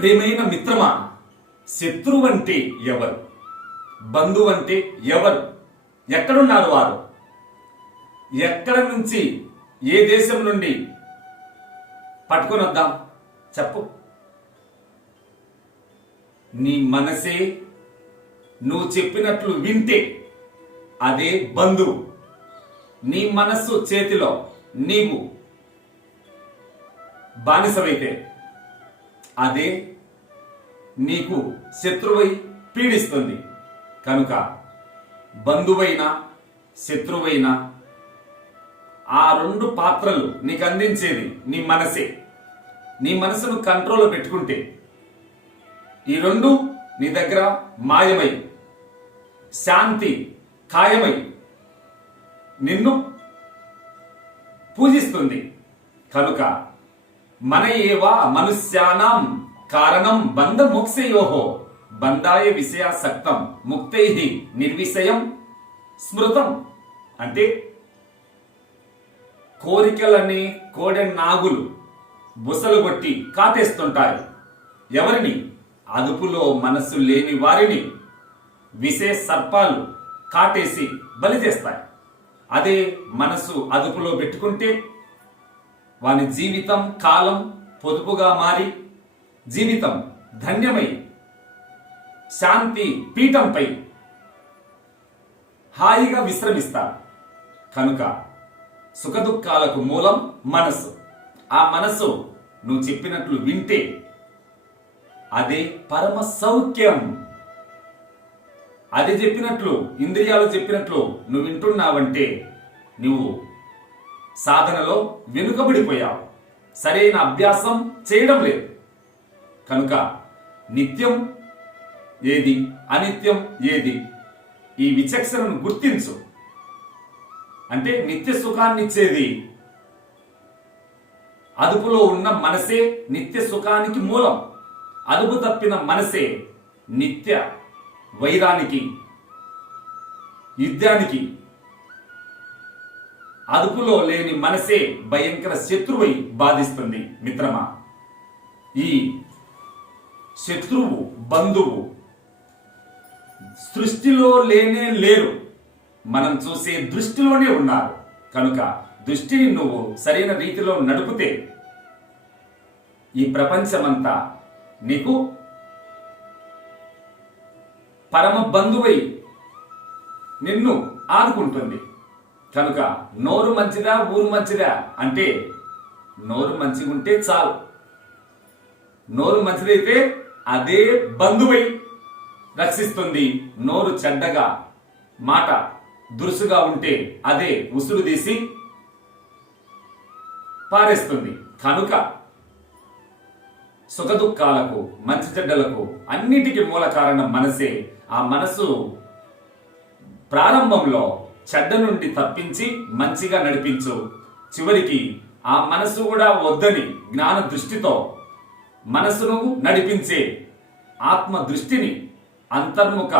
ప్రియమైన మిత్రమా, శత్రువు అంటే ఎవరు? బంధువు అంటే ఎవరు? ఎక్కడున్నారు వారు? ఎక్కడ నుంచి, ఏ దేశం నుండి పట్టుకొని వద్దాం చెప్పు. నీ మనసే నువ్వు చెప్పినట్లు వింటే అదే బంధువు. నీ మనస్సు చేతిలో నీవు బానిసవైతే అదే నీకు శత్రువై పీడిస్తుంది. కనుక బంధువైనా శత్రువైనా ఆ రెండు పాత్రలు నీకు అందించేది నీ మనసే. నీ మనసును కంట్రోల్లో పెట్టుకుంటే ఈ రెండు నీ దగ్గర మాయమై శాంతి ఖాయమై నిన్ను పూజిస్తుంది. కనుక మన ఏవా మనుష్యానాం కారణం బంధ మోక్షయోహో బంధాయ విషయాసక్తం ముక్తై నిర్విషయం స్మృతం. అంటే కోరికలని కోడె నాగులు బుసలు కొట్టి కాటేస్తుంటాయి. ఎవరిని? అదుపులో మనస్సు లేని వారిని విషయ సర్పాలు కాటేసి బలి చేస్తాయి. అదే మనసు అదుపులో పెట్టుకుంటే వాని జీవితం కాలం పొదుపుగా మారి జీవితం ధన్యమై శాంతి పీఠంపై హాయిగా విశ్రమిస్తారు. కనుక సుఖదుఖాలకు మూలం మనసు. ఆ మనసు నువ్వు చెప్పినట్లు వింటే అదే పరమ సౌఖ్యం. అది చెప్పినట్లు, ఇంద్రియాలు చెప్పినట్లు నువ్వు వింటున్నావంటే నువ్వు సాధనలో వెనుకబడిపోయావు, సరైన అభ్యాసం చేయడం లేదు. కనుక నిత్యం ఏది, అనిత్యం ఏది, ఈ విచక్షణను గుర్తించు. అంటే నిత్య సుఖాన్ని ఇచ్చేది అదుపులో ఉన్న మనసే నిత్య సుఖానికి మూలం. అదుపు తప్పిన మనసే నిత్య వైరానికి, యుద్ధానికి. అదుపులో లేని మనసే భయంకర శత్రువై బాధిస్తుంది. మిత్రమా, ఈ శత్రువు బంధువు సృష్టిలో లేనే లేరు, మనం చూసే దృష్టిలోనే ఉన్నారు. కనుక దృష్టిని నువ్వు సరైన రీతిలో నడిపితే ఈ ప్రపంచమంతా నీకు పరమ బంధువై నిన్ను ఆదుకుంటుంది. కనుక నోరు మంచిదా ఊరు మంచిదా అంటే నోరు మంచిగా ఉంటే చాలు. నోరు మంచిదైతే అదే బంధువై రక్షిస్తుంది. నోరు చెడ్డగా, మాట దురుసుగా ఉంటే అదే ఉసురు తీసి పారేస్తుంది. కనుక సుఖదుఖాలకు, మంచి చెడ్డలకు అన్నిటికీ మూల కారణం మనసే. ఆ మనసు ప్రారంభంలో చెడ్డ నుండి తప్పించి మంచిగా నడిపించు. చివరికి ఆ మనసు కూడా వద్దని జ్ఞాన దృష్టితో మనసును నడిపించే ఆత్మ దృష్టిని, అంతర్ముఖ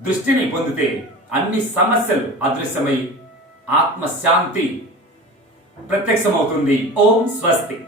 దృష్టిని పొందితే అన్ని సమస్యలు అదృశ్యమై ఆత్మశాంతి ప్రత్యక్షమవుతుంది. ఓం స్వస్తి.